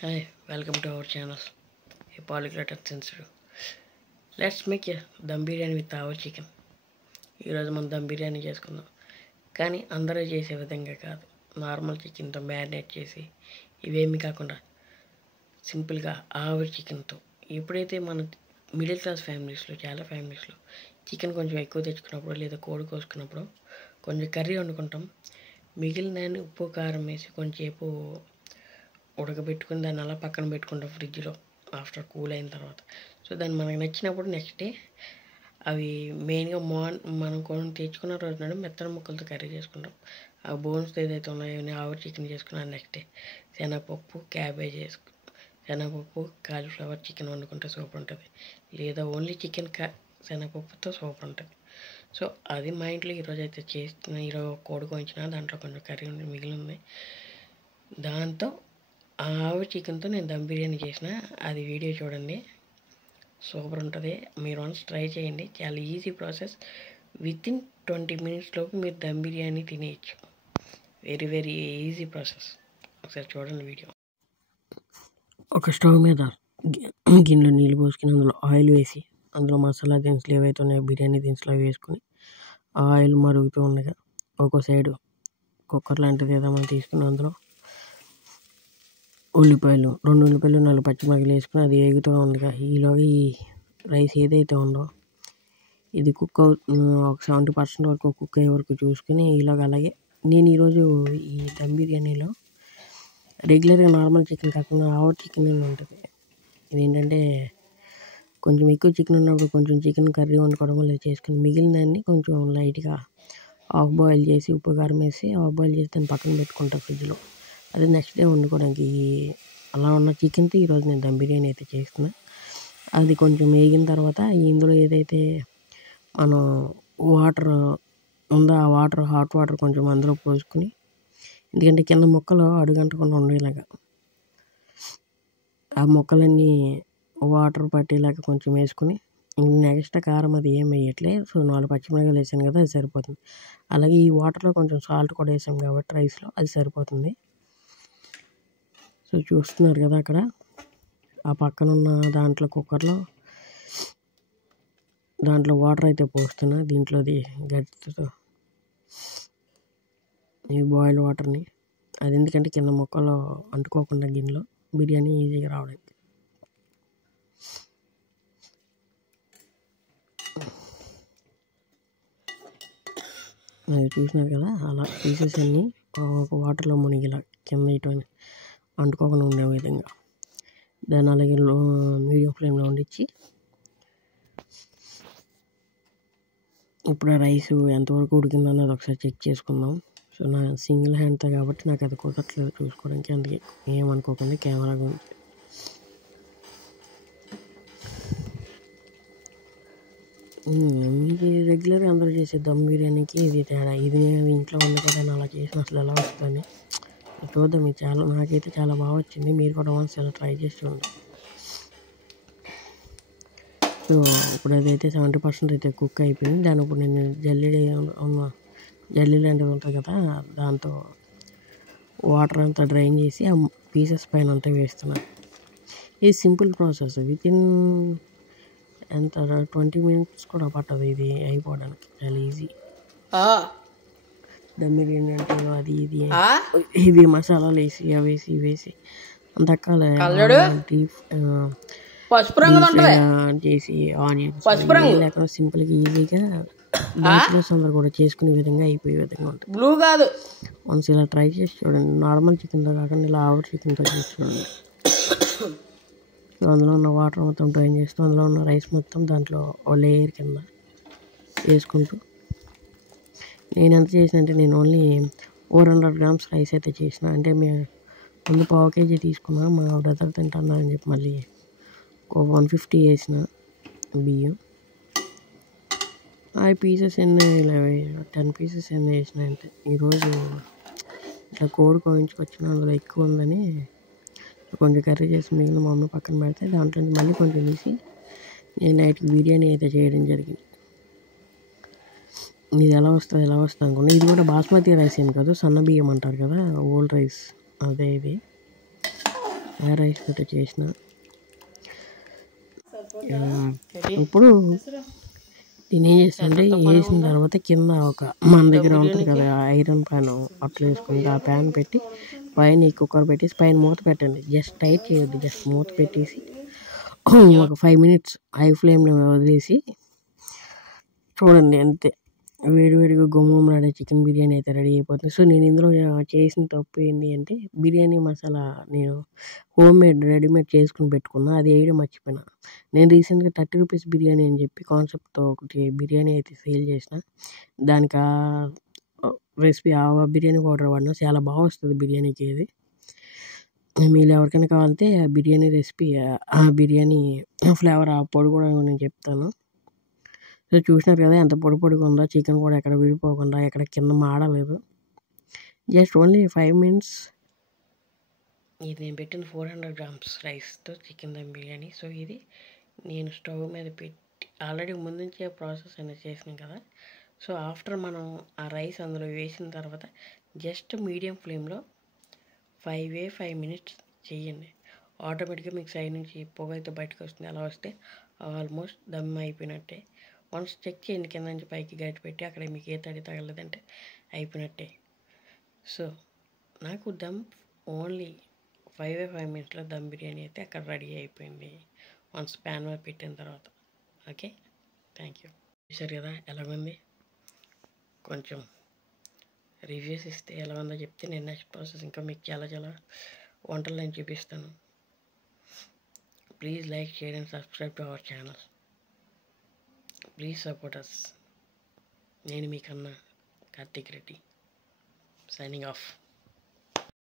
Hi, welcome to our channel, a polyglot sensitive. Let's make a dum biryani with our chicken. ఈరోజు మనం దమ్ బిర్యానీ చేసుకుందాం, కానీ అందరూ చేసే విధంగా కాదు. నార్మల్ చికెన్తో మ్యారినేట్ చేసి ఇవేమీ కాకుండా సింపుల్గా ఆవర్ చికెన్తో. ఎప్పుడైతే మన మిడిల్ క్లాస్ ఫ్యామిలీస్లో చాలా ఫ్యామిలీస్లో చికెన్ కొంచెం ఎక్కువ తెచ్చుకున్నప్పుడు లేదా కోడి కోసుకున్నప్పుడు కొంచెం కర్రీ వండుకుంటాం. మిగిలిన దాన్ని ఉప్పు కారం వేసి కొంచెంసేపు ఉడకబెట్టుకుని దాన్ని అలా పక్కన పెట్టుకుంటాం ఫ్రిడ్జ్లో ఆఫ్టర్ కూల్ అయిన తర్వాత. సో దాన్ని మనకు నచ్చినప్పుడు నెక్స్ట్ డే అవి మెయిన్గా మనం కొన్ని తెచ్చుకున్న రోజు నాడు మెత్తన ముక్కలతో కర్రీ చేసుకుంటాం. ఆ బోన్స్ ఏదైతే ఉన్నాయో ఆవర్ చికెన్ చేసుకున్నాను. నెక్స్ట్ డే శనగపప్పు క్యాబేజ్ శనగపప్పు కాలీఫ్లవర్ చికెన్ వండుకుంటే సూపర్ ఉంటుంది, లేదా ఓన్లీ చికెన్ శనగపప్పుతో సూపర్ ఉంటుంది. సో అది మా ఇంట్లో ఈరోజు అయితే చేస్తున్న. ఈరోజు కోడి కోయించిన దాంట్లో కొంచెం కర్రీ మిగిలింది. దాంతో ఆవర్ చికెన్తో నేను దమ్ బిర్యానీ చేసిన, అది వీడియో చూడండి, సూపర్ ఉంటుంది. మీరు వన్స్ ట్రై చేయండి, చాలా ఈజీ ప్రాసెస్. వితిన్ 20 minutes లోపు మీరు దమ్ బిర్యానీ తినేయచ్చు. Very very easy process. ఒకసారి చూడండి వీడియో. ఒక స్టవ్ మీద గిన్నెలో నీళ్ళు పోసుకుని అందులో ఆయిల్ వేసి అందులో మసాలా దినుసులు ఏవైతే ఉన్నాయో బిర్యానీ దినుసులు అవి వేసుకుని ఆయిల్ మరుగుతూ ఉండగా ఒక సైడు కుక్కర్ లాంటిది ఏదో మనం తీసుకుని అందులో ఉల్లిపాయలు 2 ఉల్లిపాయలు 4 పచ్చిమిరపకాయలు వేసుకుని అది వేగుతూ ఉండగా ఈలోగా ఈ రైస్ ఏదైతే ఉందో ఇది కుక్ ఒక 70% వరకు కుక్ అయ్యే వరకు చూసుకుని ఈలోగా అలాగే నేను ఈరోజు ఈ దమ్ బిర్యానీలో రెగ్యులర్గా నార్మల్ చికెన్ కాకుండా ఆవర్ చికెన్ ఉంటుంది. ఇదేంటంటే కొంచెం ఎక్కువ చికెన్ ఉన్నప్పుడు కొంచెం చికెన్ కర్రీ వండుకోవడం వల్ల చేసుకుని మిగిలిన దాన్ని కొంచెం లైట్గా హాఫ్ బాయిల్ చేసి ఉప్పు కారం వేసి హాఫ్ బాయిల్ చేసి దాన్ని పక్కన పెట్టుకుంటాను ఫ్రిడ్జ్లో. అది నెక్స్ట్ డే వండుకోవడానికి. అలా ఉన్న చికెన్తో ఈరోజు నేను దమ్ బిర్యానీ అయితే చేస్తున్నా. అది కొంచెం వేగిన తర్వాత ఇందులో ఏదైతే మనం వాటర్ ఉందో ఆ హాట్ వాటర్ కొంచెం అందులో పోసుకుని, ఎందుకంటే కింద ముక్కలు అడుగంటకుండా ఉండేలాగా ఆ ముక్కలన్నీ వాటర్ పట్టేలాగా కొంచెం వేసుకుని, నెక్స్ట్ కారం అది ఏం వేయట్లేదు. సో 4 పచ్చిమిరపకాయలు వేసాను కదా, అది సరిపోతుంది. అలాగే ఈ వాటర్లో కొంచెం సాల్ట్ కూడా వేసాం కాబట్టి రైస్లో అది సరిపోతుంది. సో చూస్తున్నారు కదా అక్కడ ఆ పక్కనున్న దాంట్లో కుక్కర్లో దాంట్లో వాటర్ అయితే పోస్తున్నా. దీంట్లోది గట్టితో ఈ బాయిల్డ్ వాటర్ని, అది ఎందుకంటే కింద ముక్కలు అంటుకోకుండా గిన్నెలో బిర్యానీ ఈజీగా రావడానికి. అది చూసినారు కదా, అలా పీసెస్ అన్నీ ఒక వాటర్లో మునిగేలా కింద ఇటు అంటుకోకుండా ఉండే విధంగా దాన్ని అలాగే మీడియం ఫ్లేమ్లో వండించి, ఇప్పుడు ఆ రైస్ ఎంతవరకు ఉడికిందో అన్నది ఒకసారి చెక్ చేసుకుందాం. సో నా సింగిల్ హ్యాండ్తో కాబట్టి నాకు అది కుదరట్లేదు చూసుకోవడానికి, అందుకే ఏమనుకోకండి కెమెరా గురించి. ఇది రెగ్యులర్గా అందరూ చేసే దమ్ బిర్యానీకి ఇది తేడా. ఇది నేను ఇంట్లో వండుకోవడానికి అలా చేసిన అసలు ఎలా వస్తుందని చూద్దాం. ఇది నాకైతే చాలా బాగా వచ్చింది. మీరు కూడా వన్స్ అలా ట్రై చేసి చూడండి. సో ఇప్పుడు అదైతే 70% అయితే కుక్ అయిపోయింది. దాని ఇప్పుడు నేను జల్లీ లాంటిది ఉంటుంది కదా, దాంతో వాటర్ అంతా డ్రైన్ చేసి ఆ పీసెస్ పైన అంతా వేస్తున్నాను. ఇది సింపుల్ ప్రాసెస్. వితిన్ 20 minutes కూడా పట్టదు ఇది అయిపోవడానికి, చాలా ఈజీ. దమ్ బిర్యానీ అంటే అది ఇది ఇవి మసాలాలు వేసి అవి వేసి ఇవి వేసి అంతకాల చేసి ఆనియన్స్ లేకుండా సింపుల్గా ఈజీగా బ్యాచిలర్స్ అందరు కూడా చేసుకునే విధంగా అయిపోయే విధంగా ఉంటుంది. వన్స్ ఇలా ట్రై చేసి చూడండి. నార్మల్ చికెన్తో కాకుండా ఇలా ఆవర్ చికెన్తో చేసి చూడండి. అందులో ఉన్న వాటర్ మొత్తం డ్రైన్ చేస్తూ అందులో ఉన్న రైస్ మొత్తం దాంట్లో ఓ లేయర్ కింద వేసుకుంటూ, నేను ఎంత చేసిన అంటే నేను ఓన్లీ 400 grams రైస్ అయితే చేసిన. అంటే ముందు 1/2 kg తీసుకున్నా, మా బ్రదర్ తింటున్నారని చెప్పి మళ్ళీ 150 వేసిన బియ్యం. ఆ పీసెస్ ఎన్ని 10 pieces ఎన్ని వేసిన అంటే ఈరోజు ఇట్లా కోడి కోయించుకొచ్చిన అందులో ఎక్కువ ఉందని కొంచెం కర్రీ చేసి మిగిలిన మా మమ్మీ పక్కన పెడితే దాంట్లో మళ్ళీ కొంచెం తీసి నేను నైట్కి బిర్యానీ అయితే చేయడం జరిగింది. ఇది ఎలా వస్తుంది అనుకోండి. ఇది కూడా బాస్మతి రైస్ ఏం కాదు, సన్న బియ్యం అంటారు కదా, ఓల్డ్ రైస్, అదే ఇది. రైస్ గట్రా చేసిన. ఇప్పుడు దీన్ని ఏం చేస్తానంటే వేసిన తర్వాత కింద మన దగ్గర ఉంటుంది కదా ఐరన్ ప్యాన్, అట్లా వేసుకుని ఆ ప్యాన్ పెట్టి పైన ఈ కుక్కర్ పెట్టేసి పైన మూత పెట్టండి. జస్ట్ టైట్ చేయొద్దు, జస్ట్ మూత పెట్టేసి ఒక 5 minutes హై ఫ్లేమ్లో వదిలేసి చూడండి. అంతే, వేడివేడిగా గుమ్మగుమ్మలాడే చికెన్ బిర్యానీ అయితే రెడీ అయిపోతుంది. సో నేను ఇందులో చేసిన తప్పు ఏంటి అంటే బిర్యానీ మసాలా నేను హోమ్మేడ్ రెడీమేడ్ చేసుకుని పెట్టుకున్నా, అది వేయడం మర్చిపోయినా. నేను రీసెంట్గా 30 rupees బిర్యానీ అని చెప్పి కాన్సెప్ట్తో ఒకటి బిర్యానీ అయితే సేల్ చేసిన. దానికి రెసిపీ ఆ బిర్యానీ పౌడర్ వాడినా చాలా బాగా వస్తుంది బిర్యానీకి. అది మీరు ఎవరికైనా కావాలంటే ఆ బిర్యానీ రెసిపీ, ఆ బిర్యానీ ఫ్లేవర్, ఆ పొడి కూడా నేను చెప్తాను. సో చూసినారు కదా ఎంత పొడి పొడిగా ఉందో, చికెన్ కూడా ఎక్కడ విడిపోకుండా ఎక్కడ కింద మాడలేదు. Just only 5 minutes. ఇది నేను పెట్టిన 400 grams రైస్తో చికెన్ దమ్ బిర్యానీ. సో ఇది నేను స్టవ్ మీద పెట్టి ఆల్రెడీ ముందు నుంచే ప్రాసెస్ అనేది చేసినాం కదా. సో ఆఫ్టర్ మనం ఆ రైస్ అందులో వేసిన తర్వాత జస్ట్ మీడియం ఫ్లేమ్లో 5 minutes చేయండి. ఆటోమేటిక్గా మీకు సైడ్ నుంచి పొగ అయితే బయటకు వస్తుంది. అలా వస్తే ఆల్మోస్ట్ దమ్ అయిపోయినట్టే. వన్స్ చెక్ చేయండి, కింద నుంచి పైకి గట్టి పెట్టి అక్కడ మీకు ఏ తడి తగలదంటే అయిపోయినట్టే. సో నాకు దమ్ ఓన్లీ 5 minutesలో దమ్ బిర్యానీ అయితే అక్కడ రెడీ అయిపోయింది, వన్స్ ప్యాన్ మీద పెట్టిన తర్వాత. Okay, thank you. చూసారు కదా ఎలాగుంది. కొంచెం రివ్యూస్ ఇస్తే ఎలా ఉందో చెప్తే నేను నెక్స్ట్ ప్రాసెస్ ఇంకా మీకు చాలా చాలా వంటలు నేను చూపిస్తాను. Please like, share and subscribe to our channel. Please support us. నేను మీకన్నా కార్తిక్ రెడ్డి, సైనింగ్ ఆఫ్.